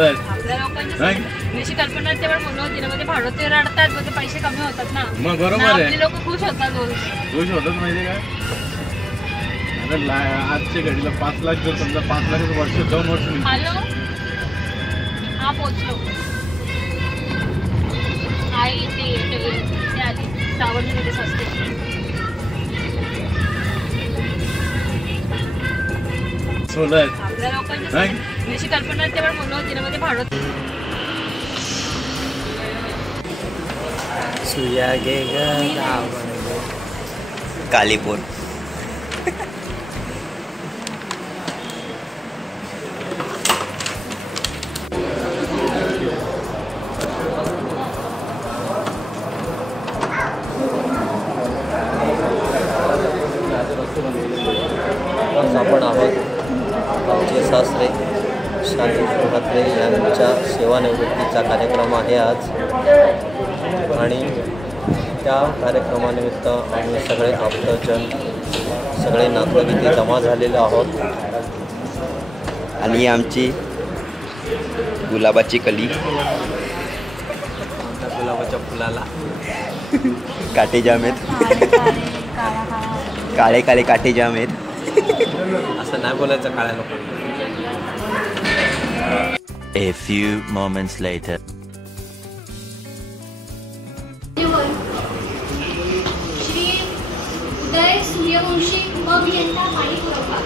आपल्या लोकांची जशी कल्पना तेवढं बोलणं होती ना, म्हणजे भाडं ते रडतात, म्हणजे पैसे कमी होतात ना, मग बरोबर आहे. आपली लोक खुश होतात, खुश होतात. माहिती काय, आजच्या घडीला 5 लाख जर समजा 5 लाख वर्ष 2 वर्ष. हॅलो, हा पोचलो. आई ते आली सावंतमध्ये सस्ते. आपल्या लोकांची जशी कल्पना तेवढं बोलणं होती ना, म्हणजे भाडं सुया गे कालीपूर. आपण आहोत आमचे सासरे शालिक म्हात्रे यांच्या सेवानिवृत्तीचा कार्यक्रम आहे आज, आणि त्या कार्यक्रमानिमित्त आम्ही सगळे आप्तजन, सगळे नातलग इथे जमा झालेले आहोत. आणि आमची गुलाबाची कली, आमच्या गुलाबाच्या फुलाला काटे जाम आहेत, काळे काळे काटे जाम आहेत. असं नाही बोलायचं काळ्या लोकांना. A few moments later. Shri Uday Suryavanshi अभियंता पाणी पुरवठा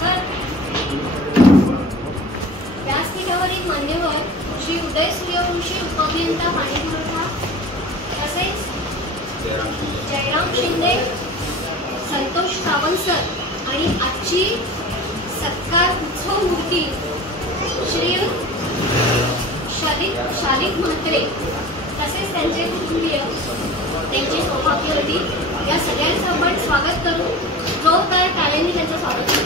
सर. व्यासपीठावरील मान्यवर श्री उदय सूर्यवंशी अभियंता पाणी पुरवठा, तसेच जयराम शिंदे, संतोष सावंत सर आणि आजची सत्कार उत्सव मूर्ती श्री शालिक म्हात्रे, तसेच त्यांचे कुटुंबीय, त्यांचे सौभाग्यवती, या सगळ्यांचं आपण स्वागत करू. जोरदार टाळ्यांनी त्यांचं स्वागत करू.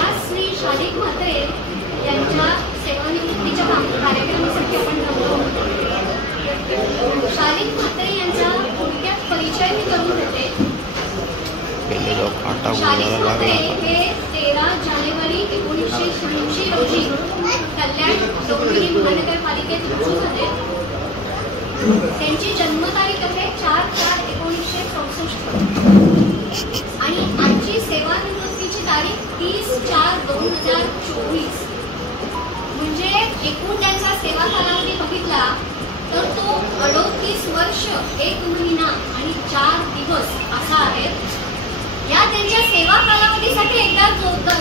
आज श्री शालिक म्हात्रे यांच्या सेवानिवृत्तीच्या कार्यक्रमासाठी आपण जमलो. शालिक म्हात्रे यांचा थोडक्यात परिचय मी करून देते. शालिक म्हात्रे हे 13 जानेवारी 1986 रोजी कल्याण डोंबिवली महानगरपालिकेत रुजू झाले. त्यांची जन्मतारीख आहे 4/4/1964 आणि आजची सेवानिवृत्तीची तारीख 30/4/2024. म्हणजे एकूण त्यांचा सेवा कालावधी बघितला तर तो 38 वर्ष 1 महिना आणि 4 दिवस असा आहे. या त्यांच्या सेवा कालावधीसाठी एकदा जोरदार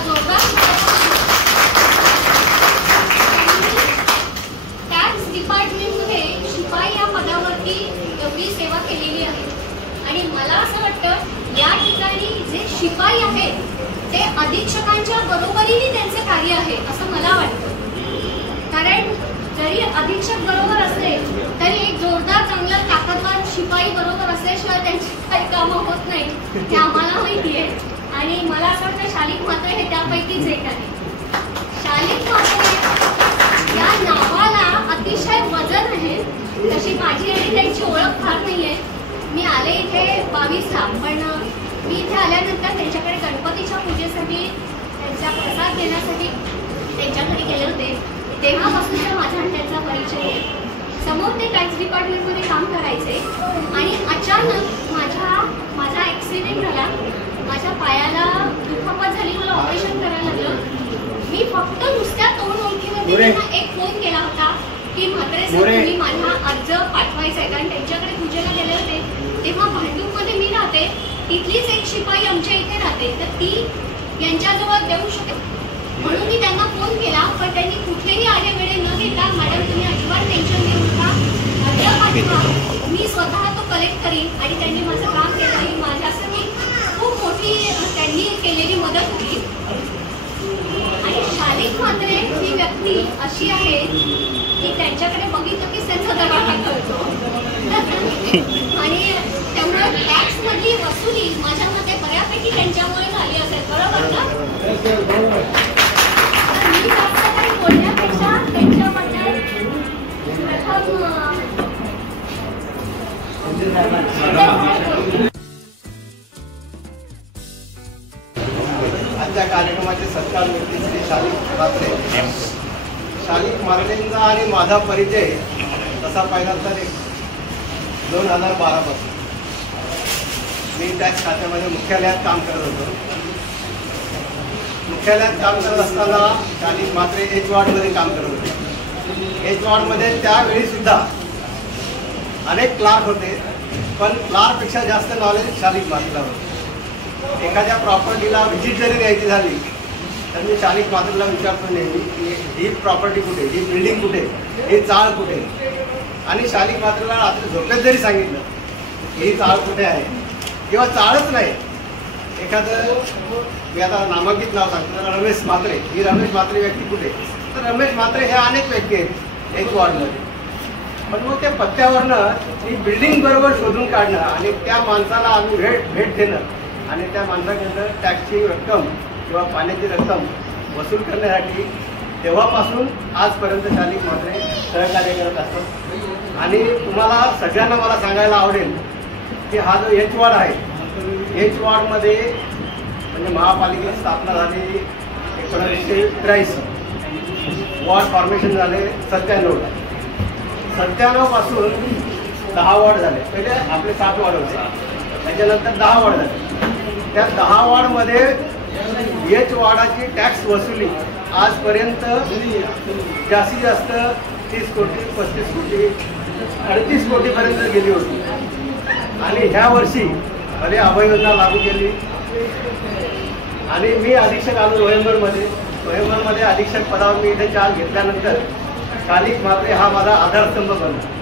टॅक्स डिपार्टमेंटमध्ये शिपाई या पदावरती एवढी सेवा केलेली आहे. आणि मला असं वाटतं या ठिकाणी जे शिपाई आहेत ते अधीक्षकांच्या बरोबरीने त्यांचे कार्य आहे असं मला वाटतं. कारण जरी अधीक्षक बरोबर असले तरी एक जोरदार चांगला ताकदवार शिपाई बरोबर असल्याशिवाय त्यांची काही कामं होत नाही हे आम्हाला माहिती आहे. आणि मला असं वाटतं शालिक म्हात्रे हे त्यापैकीच एक आहे. शालिक म्हात्रे या नावाला अतिशय वजन आहे. तशी माझी आणि त्यांची ओळख फार नाही आहे. मी आले इथे 22ला, पण मी इथे आल्यानंतर त्यांच्याकडे गणपतीच्या पूजेसाठी त्यांचा प्रसाद देण्यासाठी त्यांच्या घरी गेले होते. तेव्हापासूनचा माझा त्यांचा परिचय आहे. समोर ते टॅक्स डिपार्टमेंटमध्ये काम करायचे आणि अचानक माझा ॲक्सिडेंट झाला. माझ्या पायाला दुखापत झाली, मला ऑपरेशन करायला लागलं. मी फक्त नुसत्या तोंड ओळखीवरती त्यांना एक फोन केला होता की म्हात्रे सर तुम्ही माझा अर्ज पाठवायचा आहे. कारण त्यांच्याकडे पूजेला गेले होते. तेव्हा भांडूपमध्ये मी राहते, तिथलीच एक शिपाई आमच्या इथे राहते, तर ती यांच्याजवळ देऊ शकेल म्हणून मी त्यांना फोन केला. पण त्यांनी कुठलेही आडेवेळे न घेता मॅडम तुम्ही अजिबात टेन्शन घेऊ नका, अर्ज पाठवा, मी स्वतः तो कलेक्ट करीन. आणि त्यांनी माझं काम केलं. ही माझ्यासाठी खूप मोठी त्यांनी केलेली मदत होती. आणि शालिक म्हात्रे ही व्यक्ती अशी आहे की त्यांच्याकडे बघितलं की त्यांचा दराठा कळतो. आणि त्यामुळे टॅक्समधली वसुली माझ्या मते बऱ्यापैकी त्यांच्यामुळे झाली असेल, बरोबर ना? मी जास्त काही बोलण्यापेक्षा त्यांच्याबद्दल प्रथम कार्यक्रमाचे सत्कार व्यक्ती श्री शालिक म्हात्रे. शालिक म्हात्रेंचा आणि माझा परिचय तसा पाहिला तर 2012 पासून मी टॅक्स खात्यामध्ये मुख्यालयात काम करत होतो. मुख्यालयात काम करत असताना शालिक म्हात्रे एच वॉर्डमध्ये काम करत होते. एच वॉर्डमध्ये त्यावेळी सुद्धा अनेक क्लार्क होते, पण क्लार्कपेक्षा जास्त नॉलेज शालिक म्हात्रेला होतं. एखाद्या प्रॉपर्टीला व्हिजिट जरी द्यायची झाली तर मी शालिक म्हात्रेला विचारतो नेहमी की ही प्रॉपर्टी कुठे, ही बिल्डिंग कुठे, ही चाळ कुठे. आणि शालिक म्हात्रेला रात्री झोपेत जरी सांगितलं की ही चाळ कुठे आहे किंवा चाळच नाही, एखादं मी आता नामांकित नाव सांगतो रमेश म्हात्रे, ही रमेश म्हात्रे व्यक्ती कुठे, तर रमेश म्हात्रे हे अनेक व्यक्ती आहेत एक वॉर्डमध्ये. पण मग त्या पत्त्यावरनं ती बिल्डिंग बरोबर शोधून काढणं आणि त्या माणसाला आम्ही भेट देणं आणि त्या माणसाकडनं टॅक्सची रक्कम किंवा पाण्याची रक्कम वसूल करण्यासाठी तेव्हापासून आजपर्यंत शालिक म्हात्रे सहकार्य करत असतात. आणि तुम्हाला सगळ्यांना मला सांगायला आवडेल की हा जो एच वॉर्ड आहे, एच वॉर्डमध्ये म्हणजे महापालिकेची स्थापना झाली 1983, वॉर्ड फॉर्मेशन झाले 97. 97 पासून 10 वॉर्ड झाले. पहिले आपले 7 वॉर्ड होते, त्याच्यानंतर 10 वॉर्ड झाले. त्या 10 वॉर्डमध्ये एच वॉर्डाची टॅक्स वसुली आजपर्यंत जास्तीत जास्त 30 कोटी 35 कोटी 38 कोटीपर्यंत गेली होती. आणि ह्या वर्षी मध्ये अभय योजना लागू केली आणि मी अधीक्षक आलो नोव्हेंबरमध्ये अधीक्षक पदावर मी इथे चार्ज घेतल्यानंतर शालिक म्हात्रे हा माझा आधारस्तंभ बनला.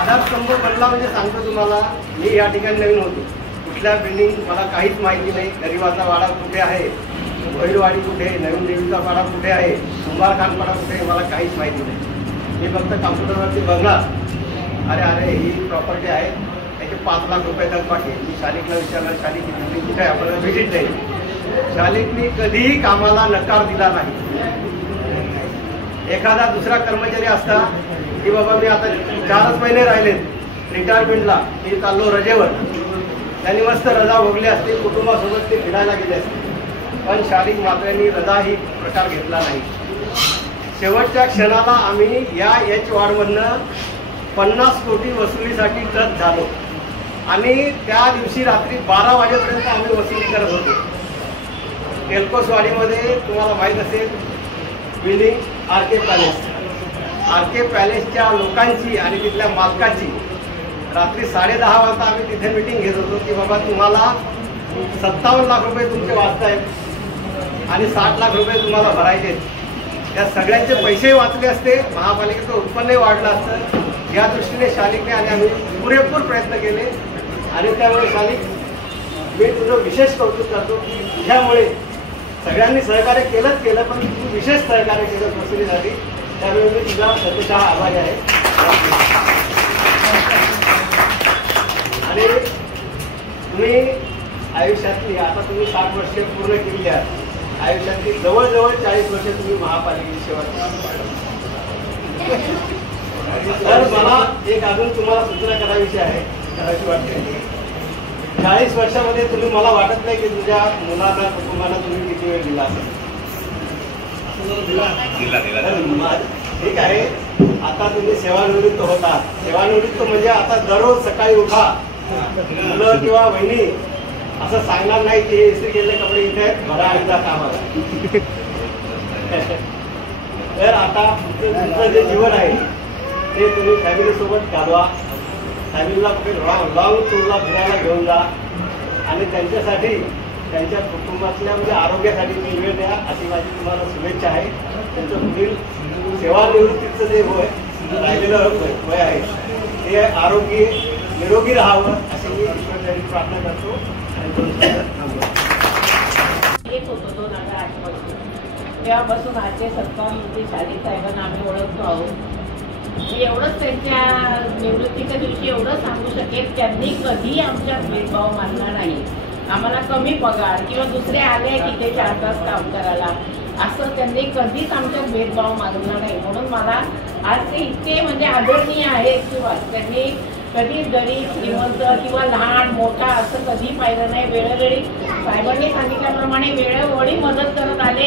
आधारस्तंभ बनला म्हणजे सांगतो तुम्हाला, मी या ठिकाणी नवीन होतो, कुठल्या बिल्डिंग मला काहीच माहिती नाही. गरीबाचा वाडा कुठे आहे, भैरवाडी कुठे, नवीन देवीचा वाडा कुठे आहे, कुंभारखान वाडा कुठे आहे, मला काहीच माहिती नाही. मी फक्त कॉम्प्युटरवरती बघणार, अरे ही प्रॉपर्टी आहे, त्याचे 5 लाख रुपये थकबाकी. मी शालिकला विचारलं, शालिक ही बिल्डिंग कुठे आहे, आपल्याला व्हिजिट द्यायची. शालिकनी कधीही कामाला नकार दिला नाही. एखादा दुसरा कर्मचारी असता की बाबा मी आता 4च महिने राहिलेत रिटायरमेंटला, मी चाललो रजेवर, त्यांनी मस्त रजा भोगली असते, कुटुंबासोबत ते फिरायला गेले असते. पण शालिक म्हात्रेंनी रजा ही प्रकार घेतला नाही. शेवटच्या क्षणाला आम्ही या एच वॉर्डमधनं 50 कोटी वसुलीसाठी ट्रस्ट झालो आणि त्या दिवशी रात्री 12 वाजेपर्यंत आम्ही वसुली करत होतो. एल्कोसवाडीमध्ये तुम्हाला माहीत असेल बिल्डिंग आर के पॅलेसच्या लोकांची आणि तिथल्या मालकाची रात्री 10:30 वाजता आम्ही तिथे मिटिंग घेत होतो की बाबा तुम्हाला 57 लाख रुपये तुमचे वाचतायत आणि 60 लाख रुपये तुम्हाला भरायचे. या सगळ्यांचे पैसे वाचले असते, महापालिकेचं उत्पन्नही वाढलं असतं. या दृष्टीने शालिकने आणि आम्ही पुरेपूर प्रयत्न केले आणि त्यामुळे शालिक मी तुझं विशेष कौतुक करतो की तुझ्यामुळे सगळ्यांनी सहकार्य केलं, पण तू विशेष सहकार्य केलं वसुलीसाठी. त्यामुळे मी तुझा सत्यशः आभारी आहे. आणि तुम्ही आयुष्यातली आता तुम्ही 60 वर्षे पूर्ण केली आहेत, आयुष्यातली जवळजवळ 40 वर्षे तुम्ही महापालिकेची सेवा केली. तर मला एक अजून तुम्हाला सूचना करायची वाटते. 40 वर्षामध्ये तुम्ही मला वाटत नाही की तुझ्या मुलांना कुटुंबाला तुम्ही किती वेळ दिला असेल. ठीक आहे, आता तुम्ही सेवानिवृत्त होता. सेवानिवृत्त म्हणजे आता दररोज सकाळी उठा, मुलं किंवा बहिणी असं सांगणार नाही की हे इस्त्री केलेले कपडे इथे भरा आणि जा कामाला. तर आता तुमचं जे जीवन आहे ते तुम्ही फॅमिलीसोबत घालवा. फॅमिलीला कुठे लॉंग टूरला फिरायला घेऊन जा आणि त्यांच्यासाठी त्यांच्या कुटुंबातल्या म्हणजे आरोग्यासाठी तुम्ही वेळ द्या अशी माझी तुम्हाला शुभेच्छा आहे. त्यांचं पुढील सेवानिवृत्तीचं जे राहिलेलं वय आहे ते आरोग्य निरोगी राहावं अशी मी ईश्वराची प्रार्थना करतो. एक होतो 2008 पासून, तेव्हापासून आजचे 57 शालिक साहेबांना आम्ही ओळखतो आहोत. मी एवढंच त्यांच्या निवृत्तीच्या दिवशी एवढं सांगू शकेल, त्यांनी कधी आमच्यात भेदभाव मानला नाही. आम्हाला कमी पगार किंवा दुसरे आले तिथे 4 तास काम करायला असं त्यांनी कधीच आमच्यात भेदभाव मानला नाही. म्हणून मला आज ते इतके म्हणजे आदरणीय आहेत किंवा त्यांनी कधी गरीब श्रीमंत किंवा लहान मोठा असं कधी पाहिलं नाही. वेळोवेळी साहेबांनी सांगितल्याप्रमाणे वेळोवेळी मदत करत आले,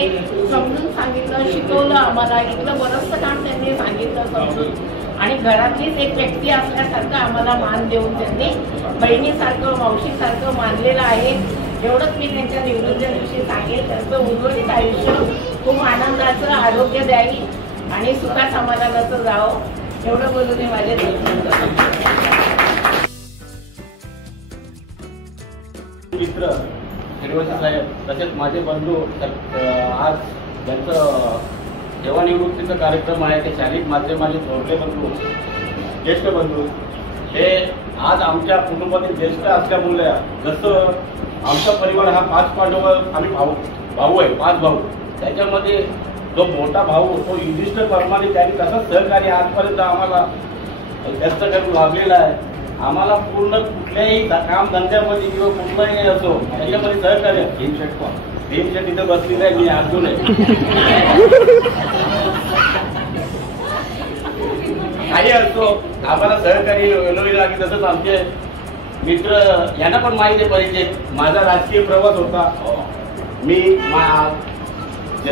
समजून सांगितलं, शिकवलं आम्हाला. इथलं बरंचसं काम त्यांनी सांगितलं समजून. आणि घरातलीच एक व्यक्ती असल्यासारखं आम्हाला मान देऊन त्यांनी बहिणीसारखं मावशीसारखं मानलेलं आहे. एवढंच मी त्यांच्या निवृत्तीच्या दिवशी सांगेल. त्यांचं उर्वरित आयुष्य खूप आनंदाचं, आरोग्य द्यावी आणि सुखा समाधानाचं जावं. एवढं बोलून मी माझे मित्र हिरवशी साहेब तसेच माझे बंधू आज ज्यांचं सेवानिवृत्तीचा कार्यक्रम आहे ते शारीरिक माध्यमाचे थोरले बंधू, ज्येष्ठ बंधू, हे आज आमच्या कुटुंबातील ज्येष्ठ असल्यामुळे जसं आमचा परिवार हा 5 पांडव आम्ही भाऊ आहे, 5 भाऊ. त्याच्यामध्ये जो मोठा भाऊ तो युधिष्ठिर परमाने त्यांनी तसंच सहकार्य आजपर्यंत आम्हाला व्यस्त करून लाभलेला आहे. आम्हाला पूर्ण कुठल्याही काम धंद्यामध्ये किंवा कुठलाही नाही असो त्याच्यामध्ये सहकार्य. भीमशेट तिथे बसलेला आहे, मी अर्जुन आहे. काही असो आम्हाला सहकारी वेळोवेळी लागेल. तसंच आमचे मित्र यांना पण माहिती आहे परिचय. माझा राजकीय प्रवास होता. मी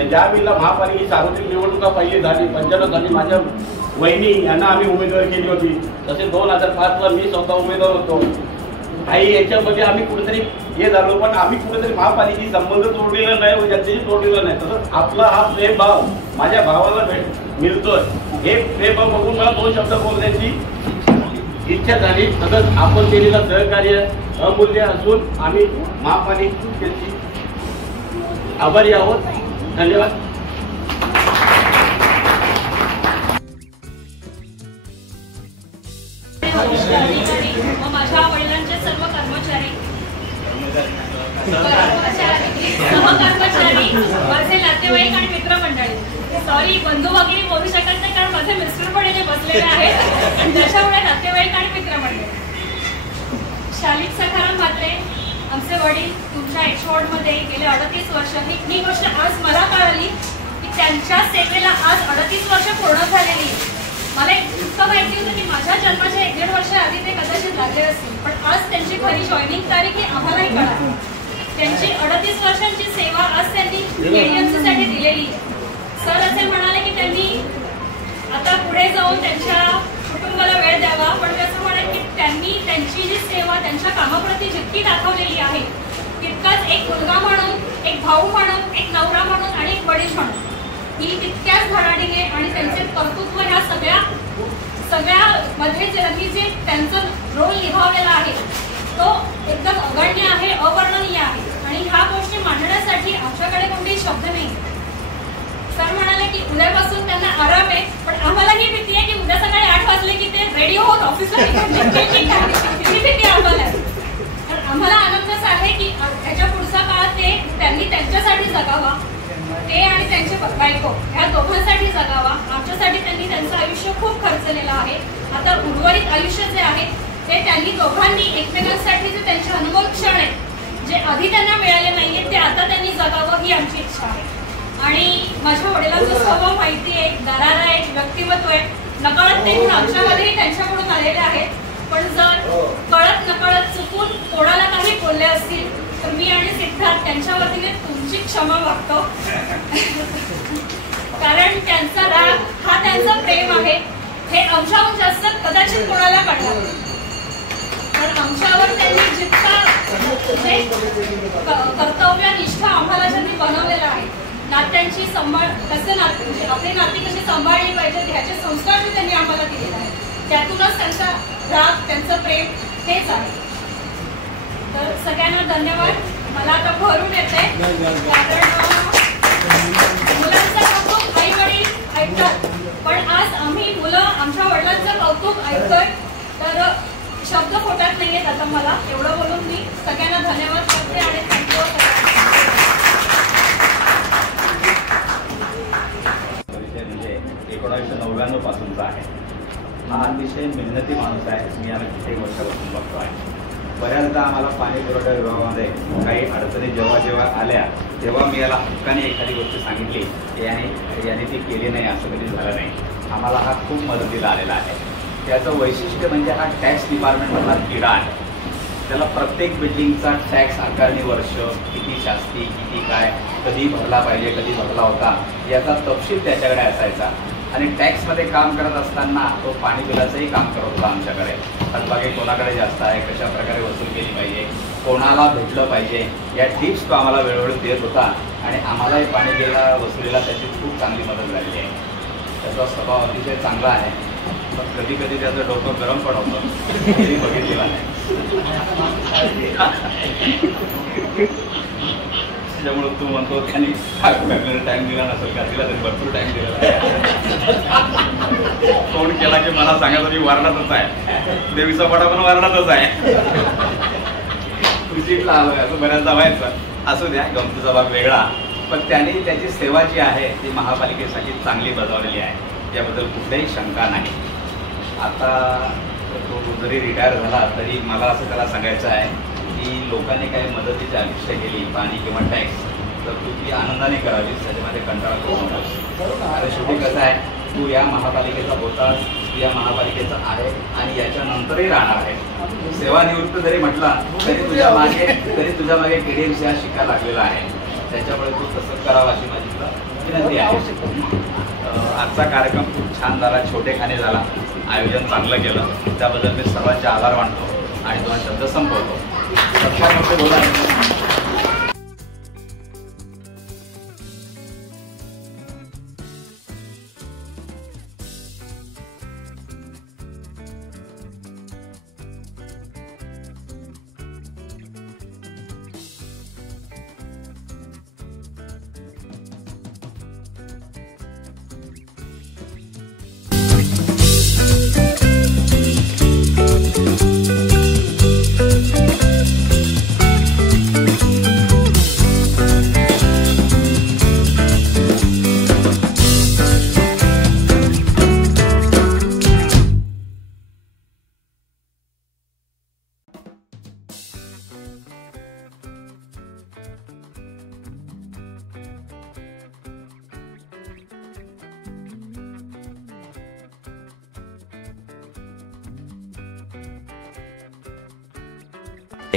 ज्या वेळेला महापालिकेची सार्वत्रिक निवडणुका पहिली झाली 95 साली माझ्या वहिनी यांना आम्ही उमेदवारी केली होती. तसे 2005ला मी स्वतः उमेदवार होतो. काही याच्यामध्ये आम्ही कुठेतरी हे झालो, पण आम्ही कुठेतरी महापालिकेशी संबंध तोडलेला नाही, ज्यांच्याशी तोडलेला नाही. तसंच आपला हा प्रेमभाव माझ्या भावाला मिळतोय. हे प्रेमभाव बघून मला 2 शब्द बोलण्याची इच्छा झाली. तसंच आपण केलेलं सहकार्य अमूल्य असून आम्ही महापालिकेची आभारी आहोत. धन्यवाद. माझ्या वडिलांचे सर्व कर्मचारी, सहकर्मचारी, माझे नातेवाईक आणि मित्रमंडळी. सॉरी, बंधू वगैरे बोलू शकत नाही कारण माझे मिस्टर पण इथे बसलेले आहेत. त्याच्यामुळे नातेवाईक आणि मित्रमंडळी. शालिक सखाराम म्हात्रे आमचे वडील तुमच्या एक्सवॉर्डमध्ये गेले 38 वर्ष. ही गोष्ट आज मला कळाली की त्यांच्या सेवेला आज 38 वर्ष पूर्ण झालेली. मला इतकं माहिती होतं की माझ्या जन्माच्या 1-1.5 वर्ष आधी ते कदाचित लागले असतील, पण आज त्यांची खरी जॉईनिंग तारीख ही आम्हालाही कळाली. त्यांची 38 वर्षांची सेवा आज त्यांनी केडीएमसीसाठी दिलेली. सर असे म्हणाले की त्यांनी आता पुढे जाऊन त्यांच्या कुटुंबाला वेळ द्यावा, पण ते असं म्हणाले की त्यांनी त्यांची जी सेवा त्यांच्या कामाप्रती जितकी दाखवलेली आहे तितकाच एक मुलगा म्हणून, एक भाऊ म्हणून, एक नवरा म्हणून आणि एक वडील म्हणून ही तितक्याच धडाडीने आणि त्यांचे कर्तृत्व ह्या सगळ्या मध्ये त्यांनी जे त्यांचं रोल निभावलेला आहे तो एकदम अगण्य आहे, अवर्णनीय आहे. आणि ह्या गोष्टी मांडण्यासाठी आमच्याकडे कोणतेही शब्द नाही. सर म्हणाले की उद्यापासून त्यांना आराम आहे, पण आम्हाला ही भीती आहे की उद्या सकाळी 8 वाजले की ते रेडी होत ऑफिसला ही भीती आम्हाला. तर आम्हाला आनंदच आहे की ह्याच्या पुढचा काळ त्यांनी त्यांच्यासाठी जगावा, ते आणि त्यांचे बायको ह्या दोघांसाठी जगावा. आमच्यासाठी त्यांनी त्यांचं आयुष्य खूप खर्चलेलं आहे. आता उर्वरित आयुष्य जे आहे ते त्यांनी दोघांनी एकमेकांसाठी जे त्यांचे अनुभव क्षण आहेत जे आधी त्यांना मिळाले नाहीये ते आता त्यांनी जगावं ही आमची इच्छा आहे. आणि माझ्या वडिलांचा स्वभाव माहिती आहे, दरारा आहे, व्यक्तिमत्व आहे. नकळत ते गुण आमच्यामध्येही त्यांच्याकडून आलेले आहेत. पण जर कळत नकळत चुकून कोणाला काही बोलले असतील तर मी आणि सिद्धार्थ त्यांच्या वतीने तुमची क्षमा मागतो. कारण त्यांचा राग हा त्यांचं प्रेम आहे हे आमच्याहून जास्त कदाचित कोणाला कळणार. तर आमच्यावर त्यांनी जितका कर्तव्यनिष्ठा आम्हाला ज्यांनी बनवलेला आहे, नात्यांची सांभाळ कसं म्हणजे आपली नाती कशी सांभाळली पाहिजे ह्याचे संस्कार जे त्यांनी आम्हाला दिलेले आहेत त्यातूनच त्यांचा राग, त्यांचं प्रेम हेच आहे. तर सगळ्यांना धन्यवाद. मला आता भरून येते कारण मुलांचं कौतुक आई वडील ऐकतात, पण आज आम्ही मुलं आमच्या वडिलांचं कौतुक ऐकतोय. तर शब्द फोटात नाहीयेत आता मला. एवढं बोलून मी सगळ्यांना धन्यवाद करते आणि थँक्यू. म्हणजे 1999 पासूनचा आहे. हा अतिशय मेहनती माणूस आहे. मी याला कित्येक वर्षापासून बघतो आहे. बऱ्याचदा आम्हाला पाणी पुरवठा विभागामध्ये काही अडचणी जेव्हा आल्या तेव्हा मी याला हक्काने एखादी गोष्ट सांगितली याने ती केली नाही असं कधी झालं नाही. आम्हाला हा खूप मदतीला आलेला आहे. त्याचं वैशिष्ट्य म्हणजे हा टॅक्स डिपार्टमेंटमधला किडा आहे. त्याला प्रत्येक बिल्डिंगचा टॅक्स आकारणी वर्ष, किती शास्ती, किती काय, कधी भरला पाहिजे, कधी भरला होता याचा तपशील त्याच्याकडे असायचा. आणि टॅक्समध्ये काम करत असताना तो पाणी बिलाचंही काम करत होता आमच्याकडे. थकबाकी कोणाकडे जास्त आहे, कशा प्रकारे वसूल केली पाहिजे, कोणाला भेटलं पाहिजे, या टिप्स तो आम्हाला वेळोवेळी देत होता. आणि आम्हालाही पाणी बिला वसुलीला त्याची खूप चांगली मदत झाली आहे. त्याचा स्वभाव अतिशय चांगला आहे, पण कधी कधी त्याचं डोकं गरम पण होतं, कधी बघितलेलं नाही. त्याच्यामुळे तू म्हणतो त्यांनी टाइम दिला नसेल का, तिला तरी भरपूर टाइम दिलेला. फोन केला की मला सांगायचं मी वारणातच आहे, देवीचा पडा पण वारणातच आहे, तुझीला आलोय असं बऱ्याचदा व्हायचं. असू द्या, गमतीचा भाग वेगळा. पण त्यांनी त्याची सेवा जी आहे ती महापालिकेसाठी चांगली बजावलेली आहे, याबद्दल कुठल्याही शंका नाही. आता तो जरी रिटायर झाला तरी मला असं त्याला सांगायचं आहे की लोकांनी काही मदतीची अपेक्षा केली, पाणी किंवा टॅक्स, तर तू ती आनंदाने करावीस, त्याच्यामध्ये कंटाळा करू नकोस. अरे शेवटी कसं आहे, तू या महापालिकेचा होतास, तू या महापालिकेचा आहे आणि याच्यानंतरही राहणार आहे. सेवानिवृत्त जरी म्हटला तरी तुझ्या मागे KDMC हा शिक्का लागलेला आहे. त्याच्यामुळे तू तसं करावं अशी माझी तुला विनंती आहे. आजचा कार्यक्रम खूप छान झाला, छोटेखाने झाला, आयोजन चांगलं केलं, त्याबद्दल मी सर्वांचे आभार मानतो आणि दोन शब्द संपवतो. सत्कार बोला.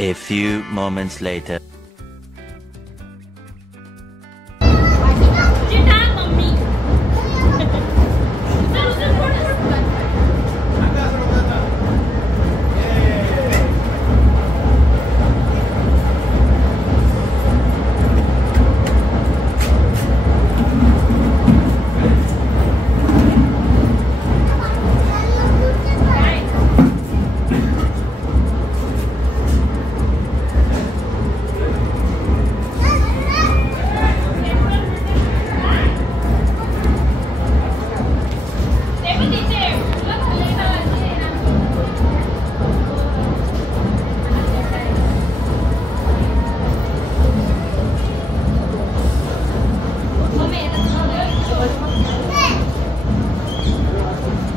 A few moments later.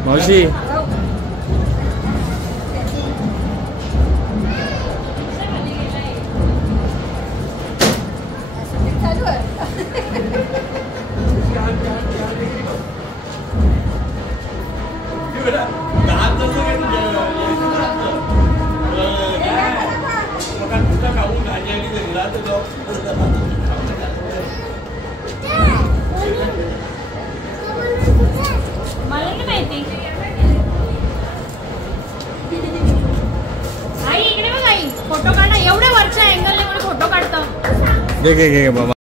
मावशी मला नाही माहिती. आई इकडे बघ, आई फोटो काढा, एवढ्या वरच्या अँगलने मला फोटो काढतो. घे बाबा.